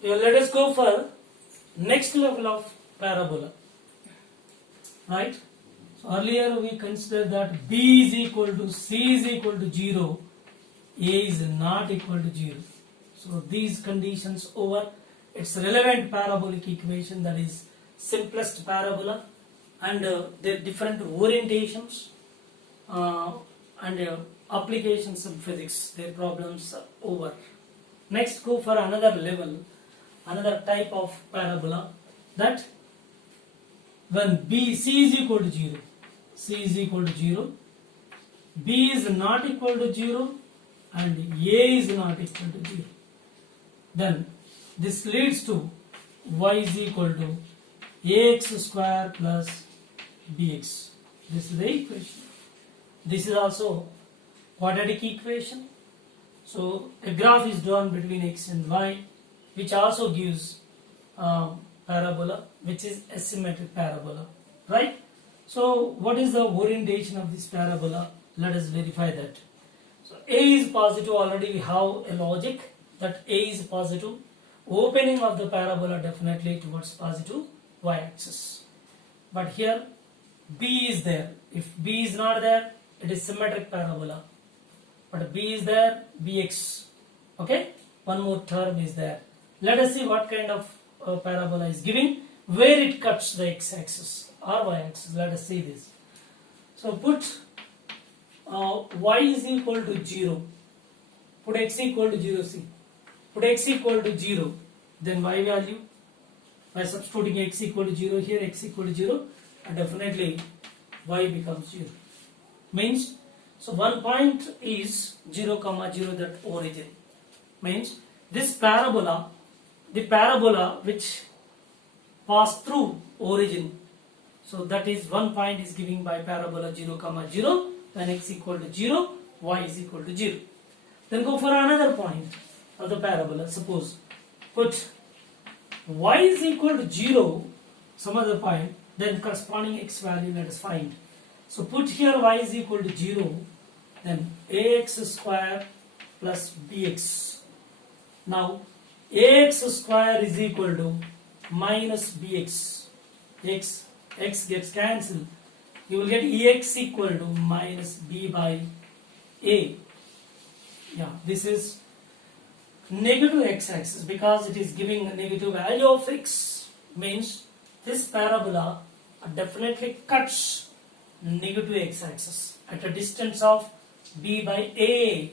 Here let us go for next level of parabola. Right? So earlier we considered that B is equal to C is equal to 0, A is not equal to 0. So these conditions over its relevant parabolic equation, that is simplest parabola, and their different orientations and applications in physics, their problems are over. Next go for another level, another type of parabola, that when C is equal to 0, C is equal to 0, B is not equal to 0 and A is not equal to 0, then this leads to y is equal to ax square plus bx. This is the equation. This is also quadratic equation. So a graph is drawn between x and y, which also gives parabola, which is asymmetric parabola, right? So what is the orientation of this parabola? Let us verify that. So A is positive, already we have a logic that A is positive. Opening of the parabola definitely towards positive y-axis. But here B is there. If B is not there, it is symmetric parabola. But B is there, Bx. Okay? One more term is there. Let us see what kind of parabola is giving, where it cuts the x-axis or y-axis. Let us see this. So put y is equal to 0. Put x equal to 0. See. Put x equal to 0. Then y value. By substituting x equal to 0 here, x equal to 0, and definitely y becomes 0. Means, so one point is 0, 0, that origin. Means this parabola, the parabola which pass through origin, so that is one point is giving by parabola 0, 0, when x equal to 0, y is equal to 0. Then go for another point of the parabola. Suppose put y is equal to 0, some other point, then corresponding x value let us find. So put here y is equal to 0, then ax square plus bx. Now ax square is equal to minus bx. X gets cancelled. You will get ex equal to minus b by a. Yeah, this is negative x-axis because it is giving a negative value of x. Means this parabola definitely cuts negative x-axis at a distance of b by a.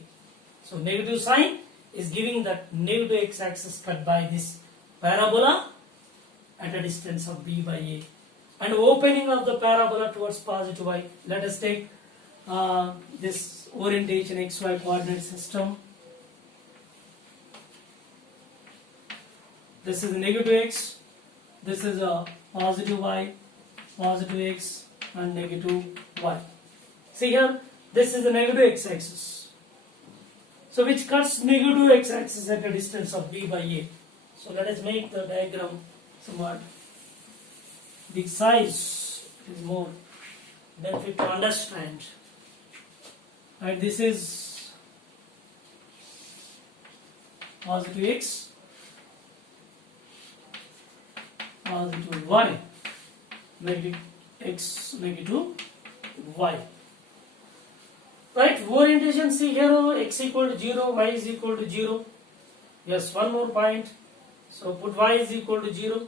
So negative sign is giving that negative x-axis cut by this parabola at a distance of b by a. And opening of the parabola towards positive y. Let us take this orientation xy coordinate system. This is negative x, this is a positive y, positive x and negative y. See here, this is the negative x-axis. So which cuts negative x-axis at a distance of b by a. So let us make the diagram somewhat big size. It is more benefit to understand. And this is positive x, positive y, negative x, negative y. Right, orientation, see here, x equal to 0, y is equal to 0. Yes, one more point. So put y is equal to 0,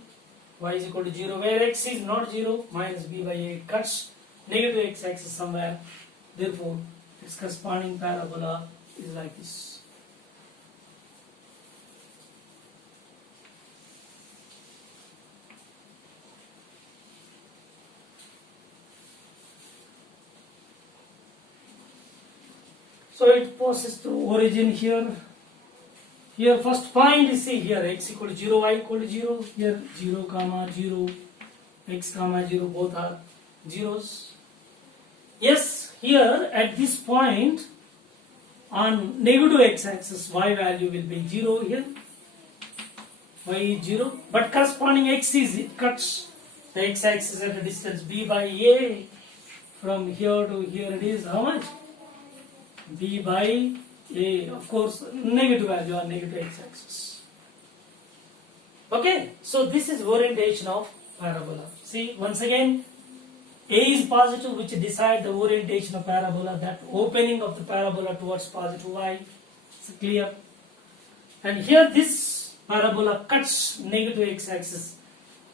y is equal to 0, where x is not 0, minus b by a, cuts negative x-axis somewhere. Therefore, its corresponding parabola is like this. So it passes through origin here. Here first point is, see here, x equal to 0, y equal to 0. Here 0, 0, x, 0, both are zeros. Yes, here at this point on negative x-axis y value will be 0 here. Y is 0. But corresponding x is, it cuts the x-axis at a distance b by a. From here to here it is how much? B by a, of course, negative value on negative x-axis. Okay, so this is orientation of parabola. See, once again, A is positive, which decide the orientation of parabola, that opening of the parabola towards positive y. It's clear. And here this parabola cuts negative x-axis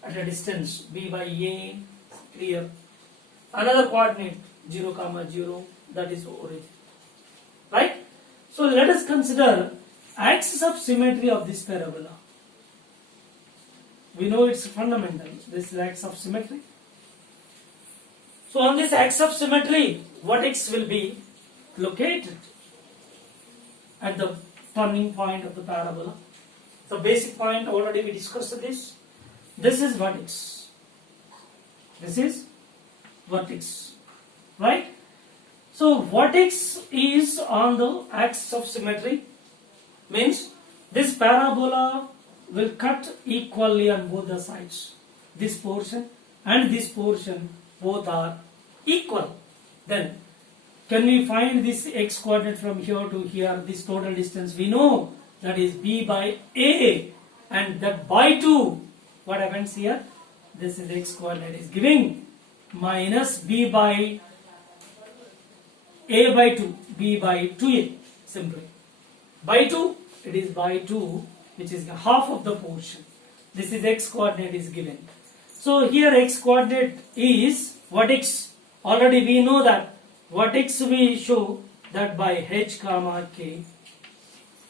at a distance b by a. Clear. Another coordinate 0, 0, that is origin. Right? So let us consider axis of symmetry of this parabola. We know it's fundamental. This is axis of symmetry. So on this axis of symmetry, vertex will be located at the turning point of the parabola. The basic point, already we discussed this. This is vertex. This is vertex. Right? So vertex is on the axis of symmetry. Means this parabola will cut equally on both the sides. This portion and this portion both are equal. Then can we find this x coordinate from here to here, this total distance? We know that is b by a, and that by 2, what happens here? This is x coordinate is giving minus b by a by 2, b by 2a, simply. By 2, it is by 2, which is half of the portion. This is x coordinate is given. So here x coordinate is vertex. Already we know that vertex we show that by h comma k,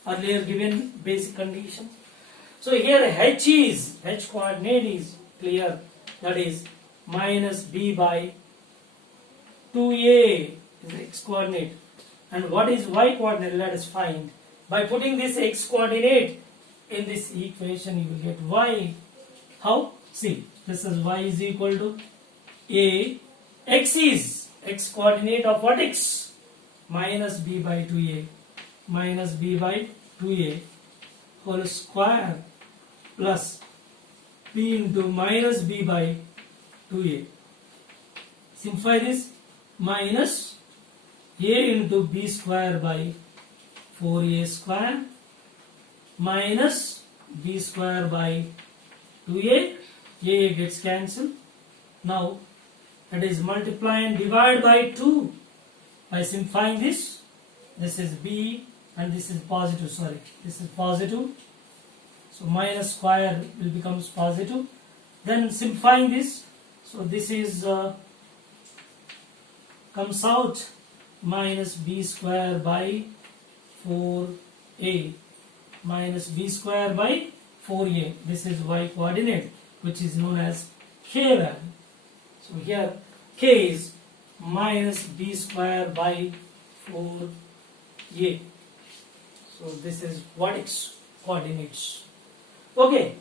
earlier given basic condition. So here h coordinate is clear, that is minus b by 2a is x coordinate. And what is y coordinate? Let us find. By putting this x coordinate in this equation, you will get y. How? See, this is y is equal to a, x is x coordinate of vertex, minus b by 2a, minus b by 2a whole square plus b into minus b by 2a. Simplify this, minus a into b square by 4a square minus b square by 2a, a gets cancelled. Now it is multiply and divide by 2. By simplifying this, this is b and this is positive, sorry, this is positive. So minus square will becomes positive. Then simplifying this, so this is comes out minus b square by 4a minus b square by 4a. This is y coordinate, which is known as k value. So here k is minus b square by 4a. So this is vertex coordinates. Okay,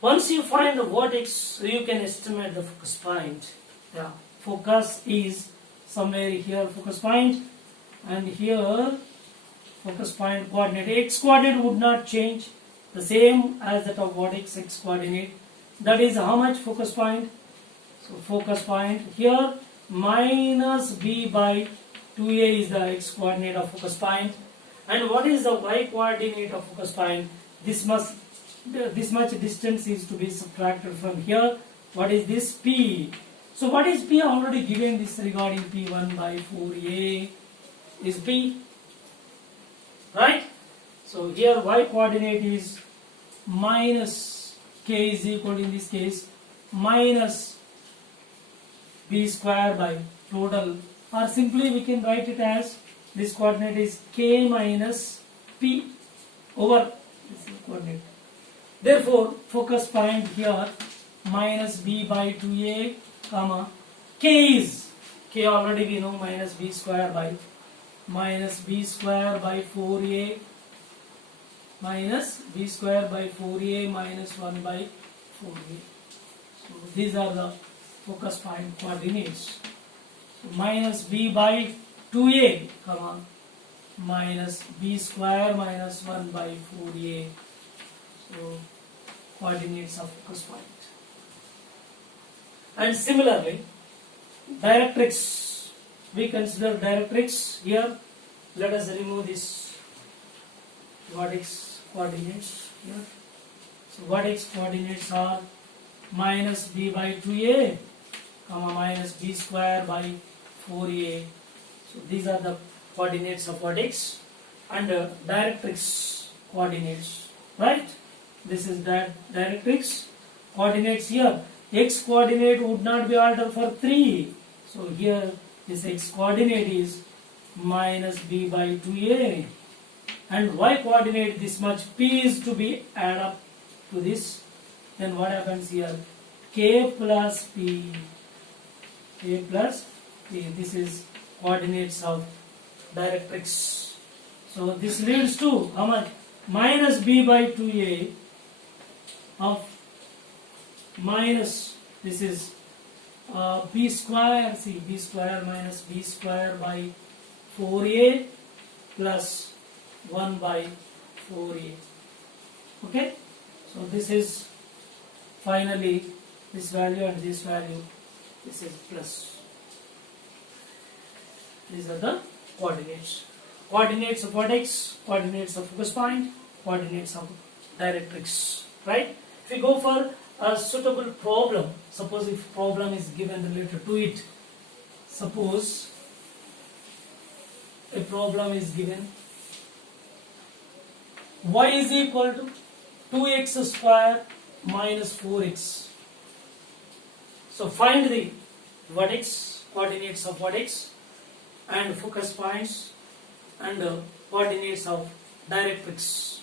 once you find the vertex, you can estimate the focus point. Yeah, focus is somewhere here, focus point, and here focus point coordinate. X coordinate would not change, the same as that of vertex x coordinate. That is how much focus point? So focus point here minus b by 2a is the x coordinate of focus point. And what is the y coordinate of focus point? This much distance is to be subtracted from here. What is this? P. So what is P? Already given this regarding P1 by 4a is P. Right? So here y coordinate is minus k is equal to, in this case, minus b square by total, or simply we can write it as this coordinate is k minus p over this coordinate. Therefore focus point here minus b by 2a comma k is k, already we know, minus b square by minus b square by 4a minus b square by 4a minus 1 by 4a. So these are the focus point coordinates. So minus b by 2a comma minus b square minus 1 by 4a. So coordinates of focus point. And similarly, directrix, we consider directrix here. Let us remove this vertex coordinates here. So So vertex coordinates are minus b by 2a, comma minus b square by 4a. So these are the coordinates of vertex, and directrix coordinates, right? This is directrix coordinates here. X coordinate would not be altered for 3. So here this x coordinate is minus b by 2a, and y coordinate this much. P is to be add up to this. Then what happens here? K plus P. K plus P. This is coordinates of directrix. So this leads to how much? Minus b by 2a of minus, this is b square, see b square minus b square by 4a plus 1 by 4a. Okay, so this is finally this value and this value, this is plus. These are the coordinates. Coordinates of vertex, coordinates of focus point, coordinates of directrix, right? If we go for a suitable problem, suppose if problem is given related to it, suppose a problem is given, y is equal to 2x square minus 4x. So find the vertex, coordinates of vertex, and focus points, and coordinates of directrix.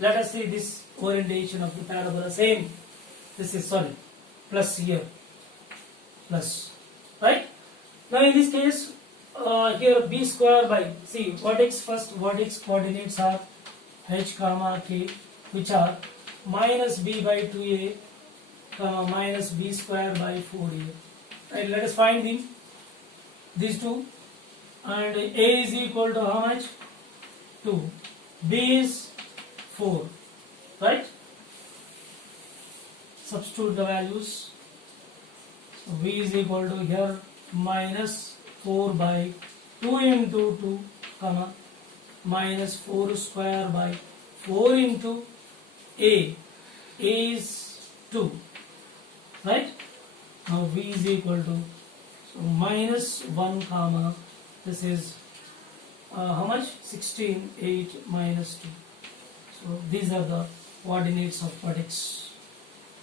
Let us see this orientation of the parabola. Same, this is plus here, plus, right? Now in this case, here b square by, see vertex, first vertex coordinates are h comma k, which are minus b by 2a comma minus b square by 4a. Right, let us find these two, and a is equal to how much? 2. B is 4, right? Substitute the values. So V is equal to here minus 4 by 2 into 2, comma minus 4 square by 4 into A. A is 2, right? Now V is equal to, so minus 1 comma, this is how much? 16, 8 minus 2. So these are the coordinates of vertex.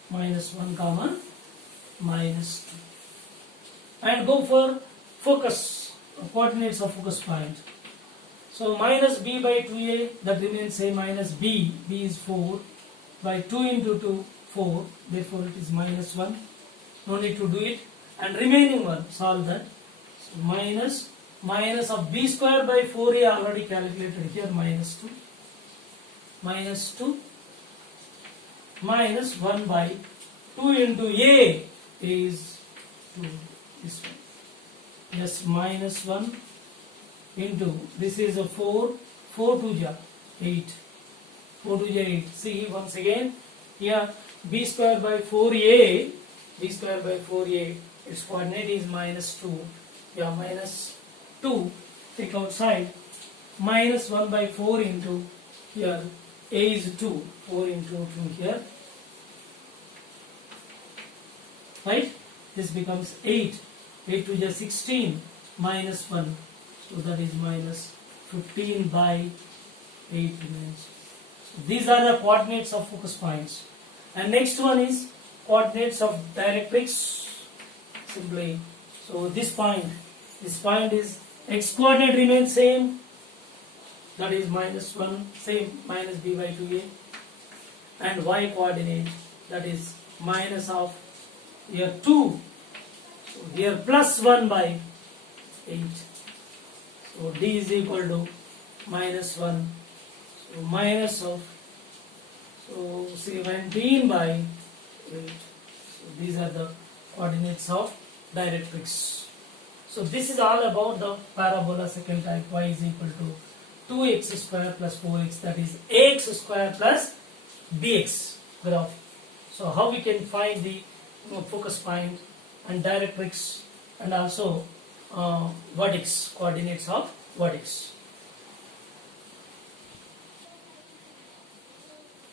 Minus 1 comma minus 2. And go for focus, coordinates of focus point. So minus b by 2a, that remains same, minus b, b is 4, by 2 into 2, 4, therefore it is minus 1. No need to do it. And remaining one, solve that. So minus of b square by 4a already calculated here, minus 2. Minus 2 minus 1 by 2 into a is 2, this one. Yes, minus 1 into, this is a 4, 4 to ja 8, 4 to ja 8. See once again, here b square by 4a, b square by 4a, its coordinate is minus 2, yeah, minus 2, take outside, minus 1 by 4 into, here a is 2, 4 into 2 here, right? This becomes 8, 8 to the 16, minus 1, so that is minus 15 by 8 remains. So these are the coordinates of focus points. And next one is coordinates of directrix, simply. So this point is x coordinate remains same, that is minus 1, same, minus b by 2a, and y coordinate, that is minus of here 2, so here plus 1 by 8, so d is equal to minus 1, so minus of, so 17 by 8, so these are the coordinates of directrix. So this is all about the parabola second type, y is equal to 2x square plus 4x, that is ax square plus bx graph. So how we can find the focus point and directrix, and also vertex, coordinates of vertex.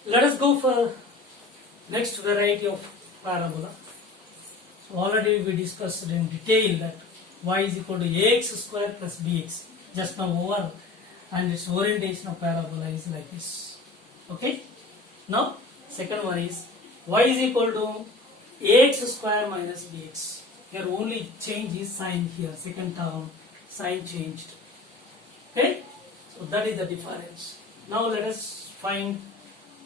Let us go for Next variety of parabola. So already we discussed in detail that y is equal to ax square plus bx. Just now over, and its orientation of parabola is like this. Okay. Now second one is y is equal to ax square minus bx. Here only change is sign here. Second term sign changed. Okay. So that is the difference. Now let us find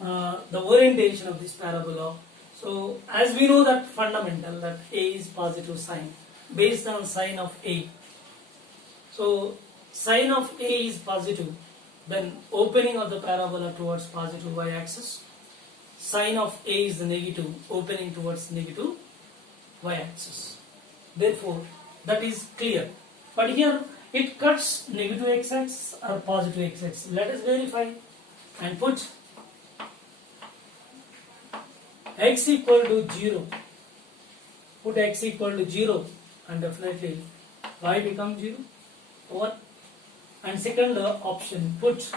the orientation of this parabola. So as we know that fundamental that a is positive sign based on sign of a. So sign of a is positive, then opening of the parabola towards positive y-axis. Sign of a is the negative, opening towards negative y-axis. Therefore that is clear. But here it cuts negative x-axis or positive x-axis. Let us verify and put x equal to 0. Put x equal to 0 and definitely y becomes 0. 1. And second option, put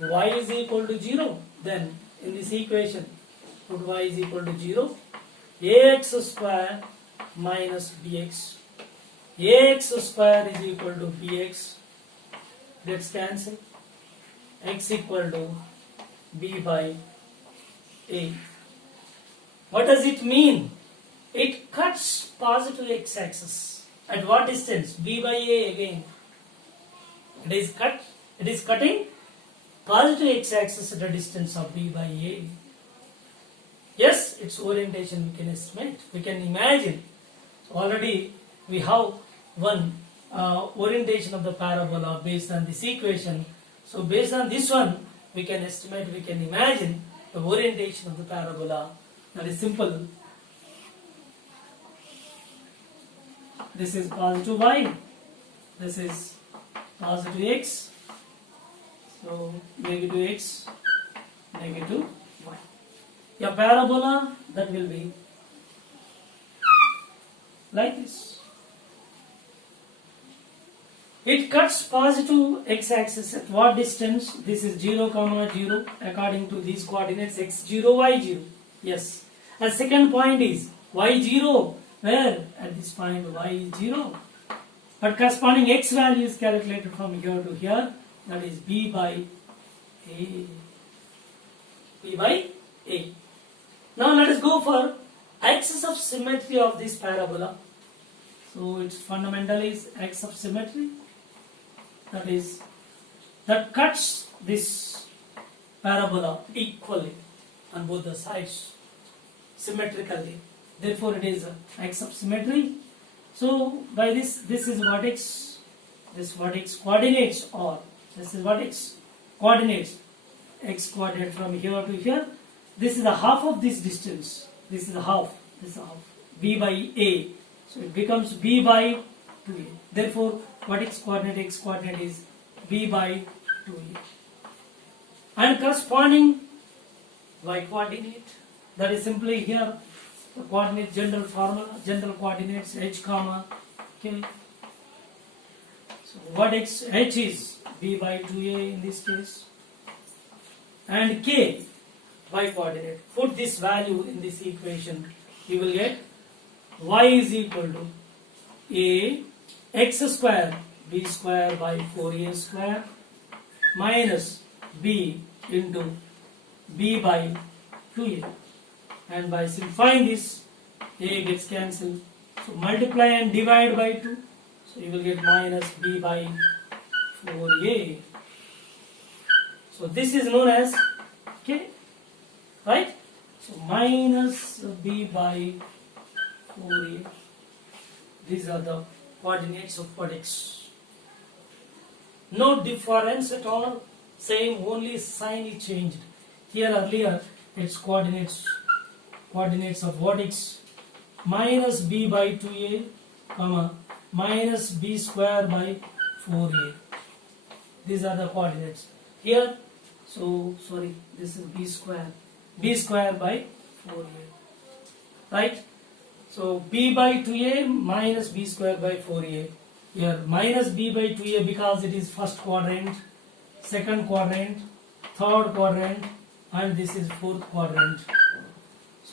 y is equal to 0. Then in this equation put y is equal to 0. Ax square minus bx. Ax square is equal to bx. Let's cancel. X equal to b by a. What does it mean? It cuts positive x-axis. At what distance? B by a again. It is cutting positive x-axis at a distance of b by a. Yes, its orientation we can estimate. We can imagine. So already we have one orientation of the parabola based on this equation. So based on this one, we can estimate, we can imagine the orientation of the parabola. That is simple. This is positive y. This is positive x. So negative x, negative y. A parabola that will be like this. It cuts positive x-axis at what distance? This is 0, 0 according to these coordinates x0, y0. Yes. And second point is y0. Where? At this point y0. But corresponding x value is calculated from here to here. That is b by a. B by a. Now let us go for axis of symmetry of this parabola. So its fundamental is axis of symmetry. That is, that cuts this parabola equally on both the sides, symmetrically. Therefore it is axis of symmetry. So by this is vertex, this vertex coordinates, or this is vertex coordinates, x coordinate from here to here. This is the half of this distance. This is the half. This is half. B by a. So it becomes b by 2a. Therefore vertex coordinate x coordinate is b by 2a. And corresponding y coordinate, that is simply here the coordinate general formula, general coordinates h comma k. So vertex h is b by 2a in this case, and k y coordinate. Put this value in this equation, you will get y is equal to a x square b square by 4a square minus b into b by 2a. And by simplifying this, a gets cancelled. So multiply and divide by 2. So you will get minus b by 4a. So this is known as k, right? So minus b by 4a. These are the coordinates of vertex. No difference at all. Same, only sign is changed. Here earlier its coordinates of vertex minus b by 2a, comma minus b square by 4a. These are the coordinates. Here, so sorry, this is b square by 4a, right? So b by 2a minus b square by 4a. Here minus b by 2a because it is first quadrant, second quadrant, third quadrant, and this is fourth quadrant.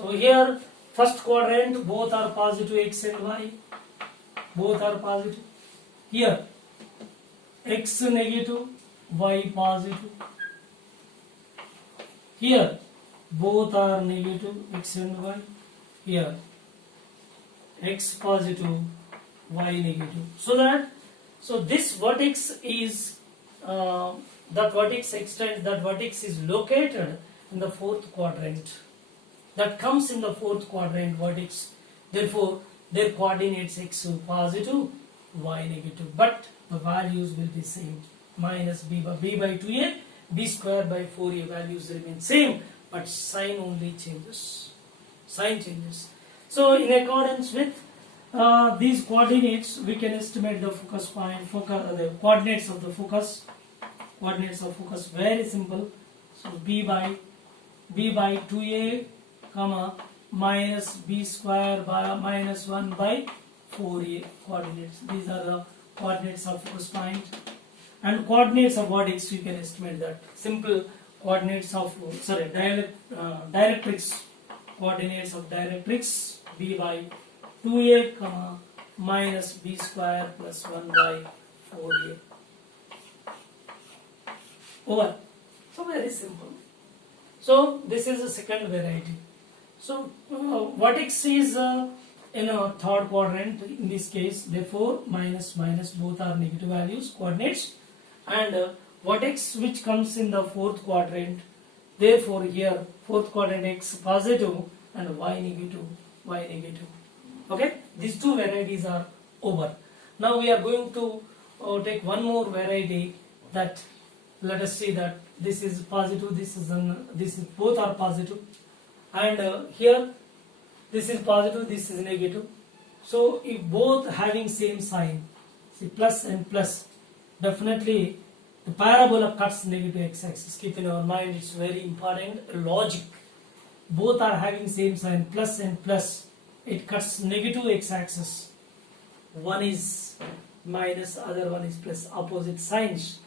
So here first quadrant both are positive x and y, both are positive. Here x negative, y positive. Here both are negative x and y. Here x positive, y negative. So this vertex is that vertex extends. That vertex is located in the fourth quadrant. That comes in the fourth quadrant vertex. Therefore, their coordinates x positive, y negative. But the values will be same. Minus b by 2a, b square by 4a values remain same, but sign only changes. Sign changes. So in accordance with these coordinates, we can estimate the focus point, the coordinates of the focus. Coordinates of focus very simple. So b by 2a, comma minus b square by minus 1 by 4a coordinates. These are the coordinates of focus point. And coordinates of vertex, you can estimate that. Simple coordinates of directrix. Coordinates of directrix b by 2a, comma minus b square plus 1 by 4a. Over. So very simple. So this is the second variety. So vertex is in a third quadrant in this case. Therefore minus both are negative values coordinates, and vertex which comes in the fourth quadrant. Therefore here fourth quadrant x positive and y negative. Okay, these two varieties are over. Now we are going to take one more variety. That let us see that this is positive, this is both are positive, and here this is positive, this is negative. So if both having same sign, see plus and plus, definitely the parabola cuts negative x-axis. Keep in our mind, it's very important logic. Both are having same sign, plus and plus, it cuts negative x-axis. One is minus, other one is plus, opposite signs,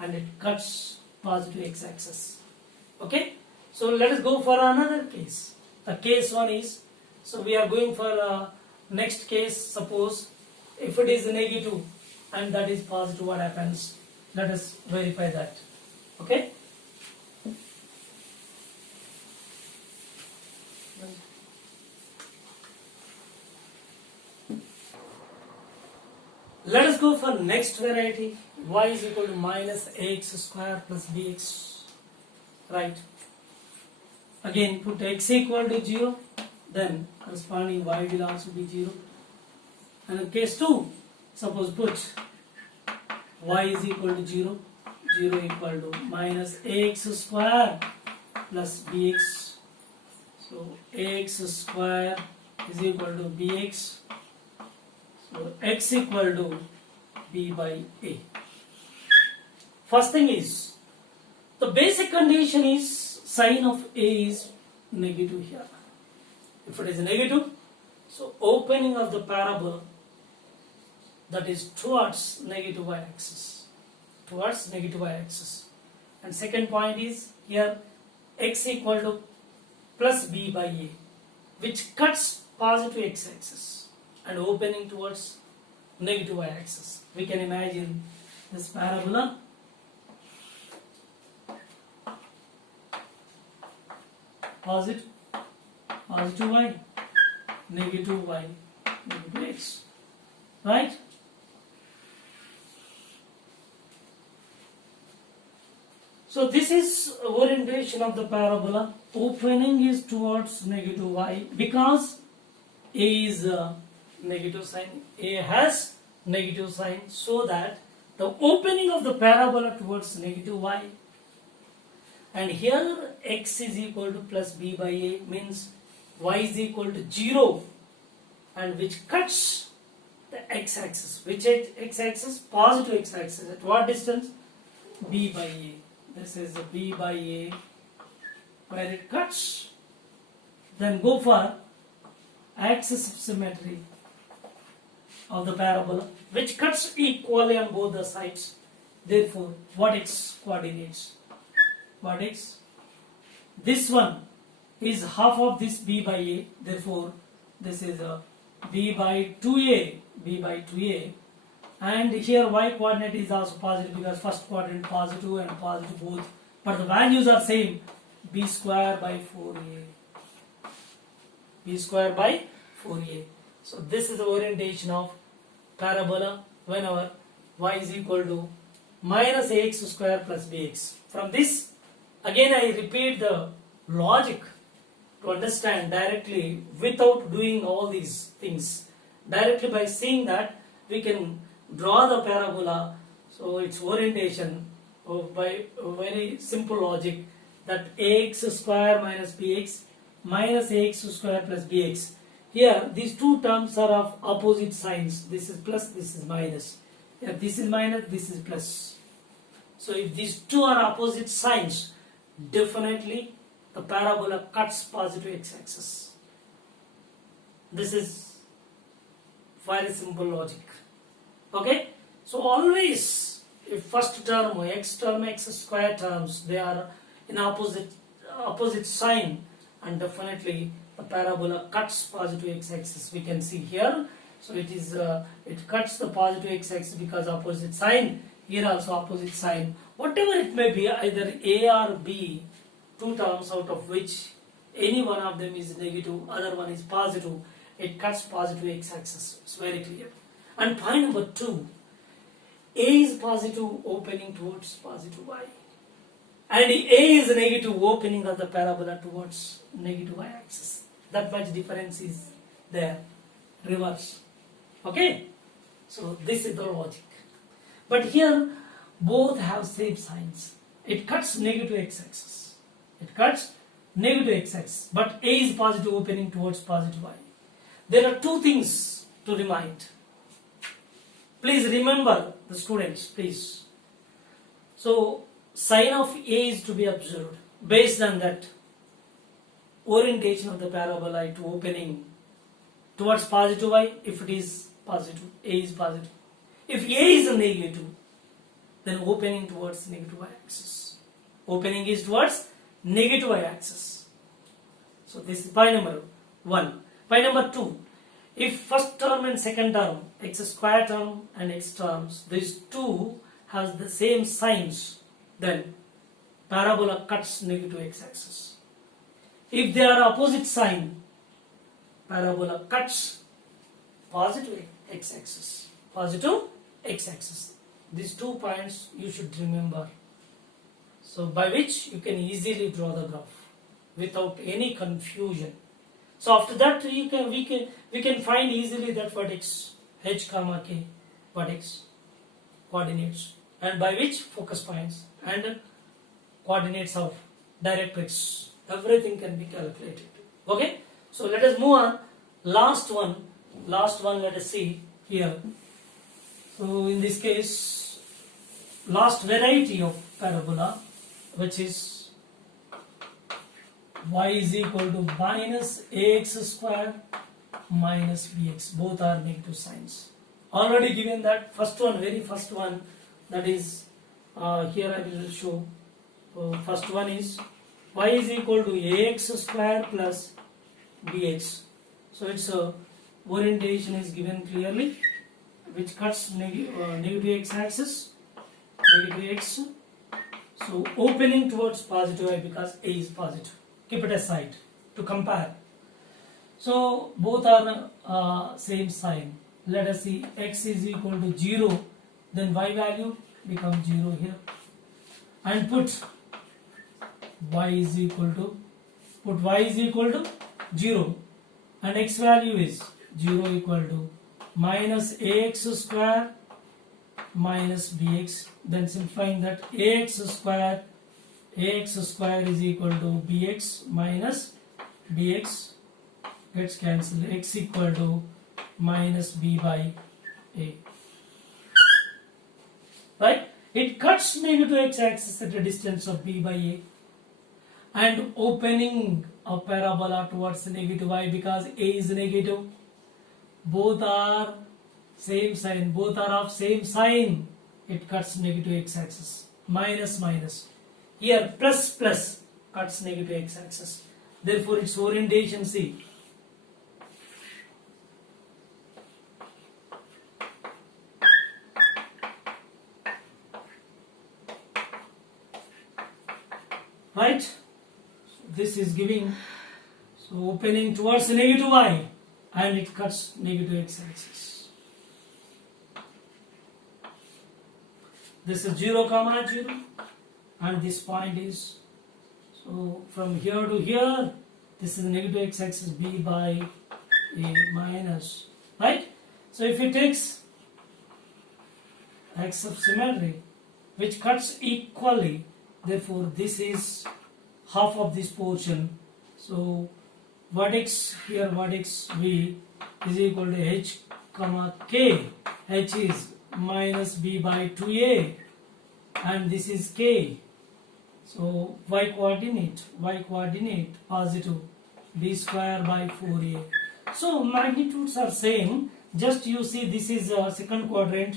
and it cuts positive x-axis. Okay, so let us go for another case. The case one is, so we are going for next case. Suppose if it is negative and that is positive, what happens? Let us verify that. Okay. Let us go for next variety. Y is equal to minus ax square plus bx. Right. Again put x equal to 0. Then corresponding y will also be 0. And in case 2, suppose put y is equal to 0. 0 equal to minus ax square plus bx. So ax square is equal to bx. So x equal to b by a. First thing is, the basic condition is sign of a is negative here. If it is negative, so opening of the parabola, that is towards negative y-axis. Towards negative y-axis. And second point is here x equal to plus b by a, which cuts positive x-axis and opening towards negative y-axis. We can imagine this parabola. Positive y, negative x, right? So this is orientation of the parabola. Opening is towards negative y because a is negative sign. A has negative sign, so that the opening of the parabola towards negative y. And here x is equal to plus b by a means y is equal to 0, and which cuts the x-axis. Which x-axis? Positive x-axis. At what distance? b by a. This is the b by a where it cuts. Then go for axis of symmetry of the parabola, which cuts equally on both the sides. Therefore, what x coordinates? What x? This one is half of this b by a. Therefore, this is a b by 2a, b by 2a. And here y coordinate is also positive because first quadrant positive and positive both, but the values are same, b square by 4a, b square by 4a. So this is the orientation of parabola whenever y is equal to minus ax square plus bx. From this, again I repeat the logic to understand directly without doing all these things. Directly by seeing that, we can draw the parabola. So its orientation by a very simple logic, that ax square minus bx minus ax square plus bx. Here these two terms are of opposite signs. This is plus, this is minus. Here this is minus, this is plus. So if these two are opposite signs, definitely the parabola cuts positive x-axis. This is very simple logic. Okay, so always if first term x square terms, they are in opposite sign, and definitely the parabola cuts positive x-axis. We can see here. So it is it cuts the positive x-axis because opposite sign. Here also opposite sign. Whatever it may be, either a or b, two terms out of which any one of them is negative, other one is positive, it cuts positive x-axis. It's very clear. And point number 2, a is positive opening towards positive y, and a is negative opening of the parabola towards negative y-axis. That much difference is there, reverse. Okay, so this is the logic. But here both have same signs. It cuts negative x-axis. It cuts negative x-axis, but a is positive opening towards positive y. There are two things to remind. Please remember, the students, please. So sign of a is to be observed. Based on that, orientation of the parabola to opening towards positive y, if it is positive, a is positive. If a is a negative, then opening towards negative y-axis. Opening is towards negative y-axis. So this is point number 1. Point number 2. If first term and second term, x square term and x terms, these two has the same signs, then parabola cuts negative x-axis. If they are opposite sign, parabola cuts positive x-axis. Positive x-axis. These 2 points you should remember. So by which you can easily draw the graph without any confusion. So after that we can find easily that vertex h comma k, vertex coordinates, and by which focus points and coordinates of directrix, everything can be calculated. Okay, so let us move on. Last one let us see here. So in this case, last variety of parabola, which is y is equal to minus ax square minus bx. Both are negative signs. Already given that first one, very first one, that is here I will show. First one is y is equal to ax square plus bx. So its orientation is given clearly, which cuts negative x-axis, negative x. So opening towards positive y because a is positive. Keep it aside to compare. So both are same sign. Let us see, x is equal to 0, then y value becomes 0 here, and put y is equal to 0, and x value is 0 equal to minus ax square minus bx. Then simplifying that, ax square is equal to bx minus bx gets cancelled, x equal to minus b by a. Right? It cuts negative x-axis at a distance of b by a, and opening a parabola towards negative y because a is negative. Both are same sign, both are of same sign. It cuts negative x-axis. Minus minus. Here plus plus cuts negative x-axis. therefore its orientation C. Right? So this is giving, so opening towards negative y, and it cuts negative x-axis. This is 0, 0, and this point is, so from here to here, this is negative x-axis b by a minus, right? So if it takes axis of symmetry, which cuts equally, therefore this is half of this portion. So vertex here, vertex v is equal to h comma k. H is minus b by 2a, and this is k. So y coordinate positive b square by 4a. So magnitudes are same, just you see this is a second quadrant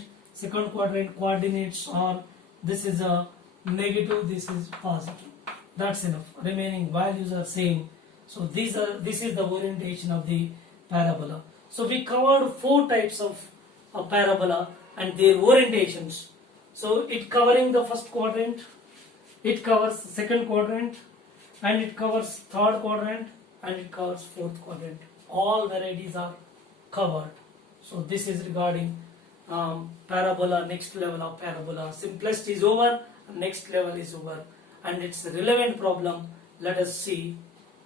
coordinates are, this is a negative, this is positive. That's enough. Remaining values are same. So this is the orientation of the parabola. So we covered 4 types of parabola and their orientations. So it covering the first quadrant, it covers the second quadrant, and it covers third quadrant, and it covers fourth quadrant. All varieties are covered. So this is regarding parabola, next level of parabola. Simplest is over, next level is over, and it's a relevant problem. Let us see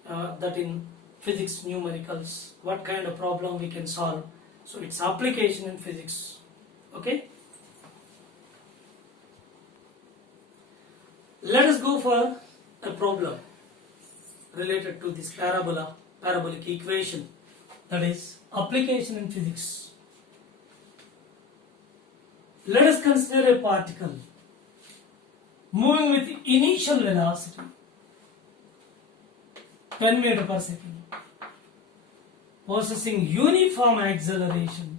that in physics numericals, what kind of problem we can solve. So its application in physics. Okay. Let us go for a problem related to this parabolic equation, that is application in physics. Let us consider a particle moving with initial velocity 10 meters per second, possessing uniform acceleration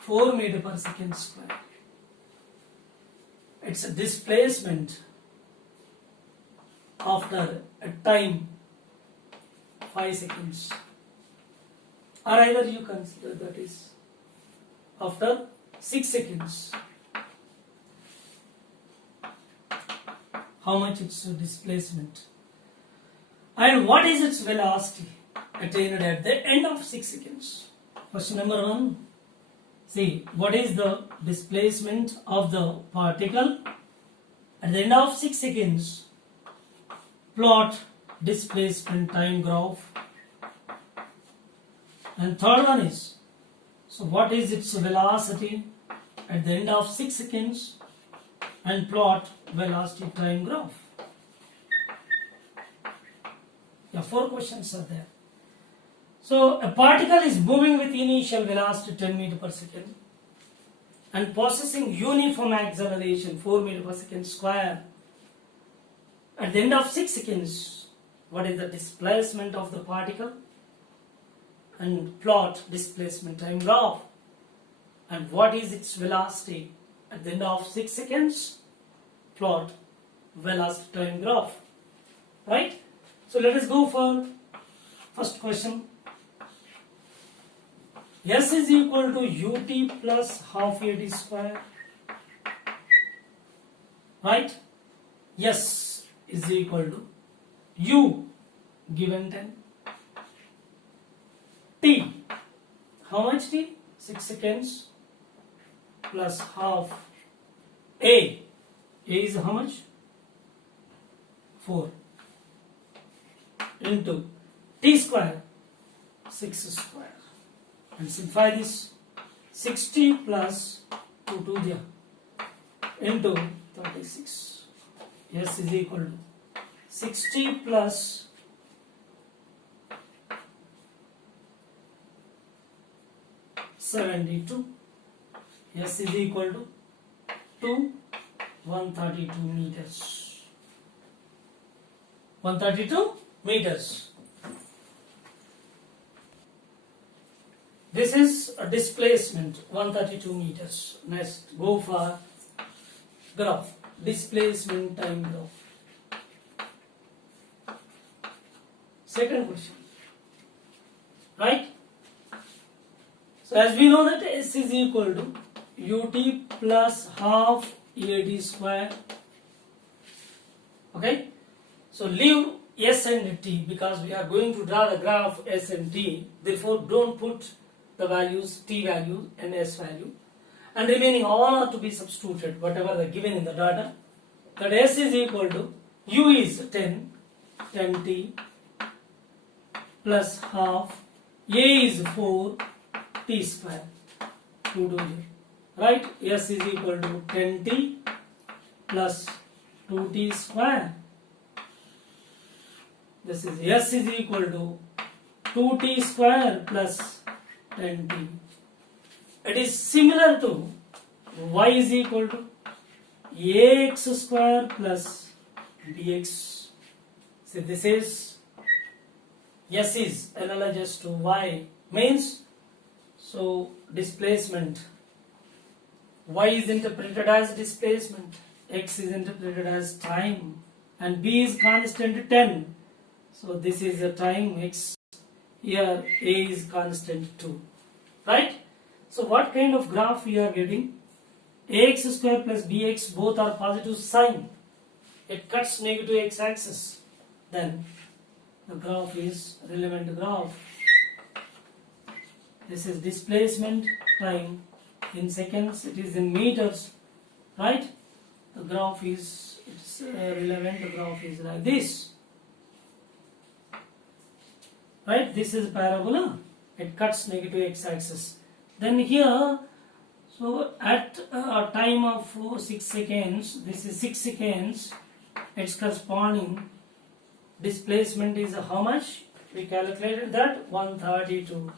4 meters per second square. Its displacement after a time 5 seconds, or either you consider that is after 6 seconds. How much its displacement, and what is its velocity attained at the end of 6 seconds? Question number 1. See, what is the displacement of the particle at the end of 6 seconds? Plot displacement time graph. And third one is, so what is its velocity at the end of 6 seconds? And plot velocity time graph. Yeah, 4 questions are there. So a particle is moving with initial velocity 10 meters per second and possessing uniform acceleration 4 meters per second square. At the end of 6 seconds, what is the displacement of the particle? And plot displacement time graph. And what is its velocity at the end of 6 seconds? Plot velocity time graph. Right? So let us go for first question. S is equal to ut plus half at square. Right? S is equal to u given 10. T. How much T? 6 seconds plus half. A. A is how much? 4 into T square 6 square. And simplify this. 60 plus 2 to the into 36. S is equal to 60 plus 72. S is equal to 132 meters. 132 meters. This is a displacement 132 meters. Next, go for graph. Displacement time graph. Second question. Right? So as we know that S is equal to ut plus half AD square. Okay? So leave S and T because we are going to draw the graph S and T. Therefore, don't put the values T value and S value. And remaining all are to be substituted, whatever they given in the data. That S is equal to U is 10 T plus half, A is 4 T square. 2 right? S is equal to 10T plus 2T square. This is S is equal to 2T square plus 10T. It is similar to Y is equal to AX square plus BX. So this is S is analogous to Y, means so displacement. Y is interpreted as displacement, X is interpreted as time, and B is constant 10. So this is a time X. Here A is constant 2. Right? So what kind of graph we are getting? AX square plus BX both are positive sign. It cuts negative X axis. Then the graph is relevant graph. This is displacement time in seconds. It is in meters. Right? The graph is, it's relevant graph is like this. Right? This is parabola. It cuts negative x-axis. Then here, so at a time of 6 seconds, this is 6 seconds, its corresponding displacement is how much? We calculated that 132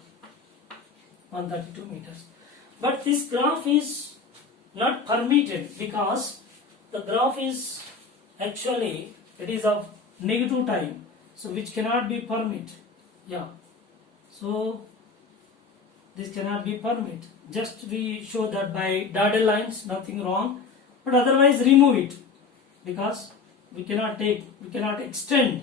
meters. But this graph is not permitted because the graph is actually, it is of negative time, so which cannot be permitted. Yeah, so this cannot be permitted. Just we show that by dotted lines, nothing wrong, but otherwise remove it because we cannot extend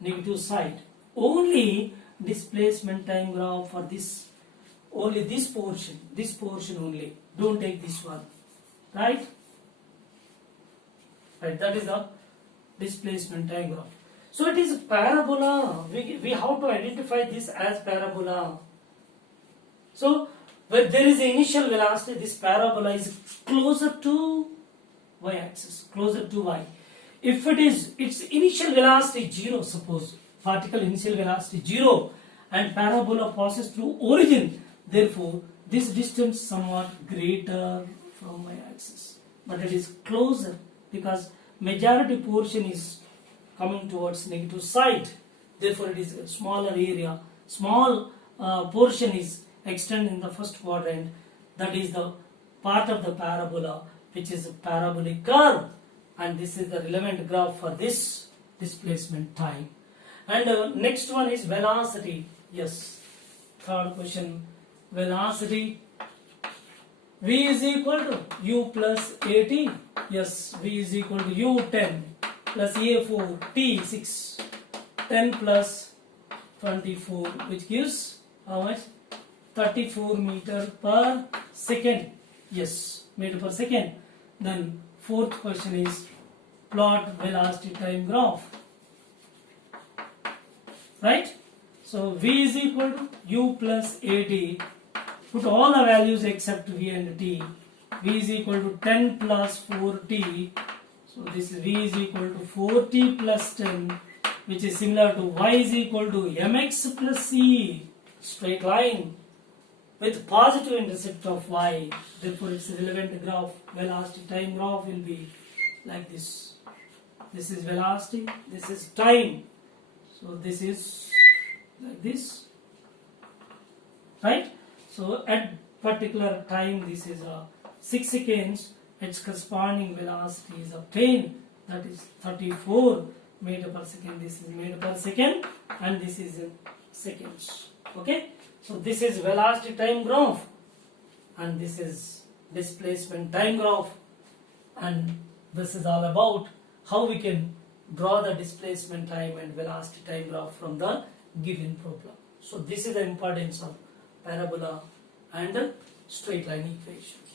negative side. Only displacement time graph for this, only this portion only. Don't take this one, right? Right, that is the displacement time graph. So it is parabola. We have to identify this as parabola. So where there is initial velocity, this parabola is closer to y-axis, closer to y. If it is its initial velocity 0, suppose particle initial velocity 0 and parabola passes through origin, therefore this distance somewhat greater from y-axis, but it is closer because majority portion is coming towards negative side, therefore it is a smaller area, small portion is extended in the first quadrant. That is the part of the parabola which is a parabolic curve, and this is the relevant graph for this displacement time. And next one is velocity. Yes, third question, velocity. V is equal to u plus at. Yes, V is equal to u 10 plus a4 t 6, 10 plus 24, which gives how much? 34 meter per second. Yes, meter per second. Then fourth question is plot velocity time graph. Right? So V is equal to u plus at. Put all the values except V and T. V is equal to 10 plus 4T. So this is V is equal to 4T plus 10, which is similar to Y is equal to mx plus c, straight line with positive intercept of Y. Therefore its relevant graph, velocity time graph, will be like this. This is velocity, this is time. So this is like this. Right? So at particular time, this is a 6 seconds, its corresponding velocity is obtained, that is 34 meter per second. This is meter per second and this is in seconds. Okay, so this is velocity time graph and this is displacement time graph, and this is all about how we can draw the displacement time and velocity time graph from the given problem. So this is the importance of parabola and straight line equations.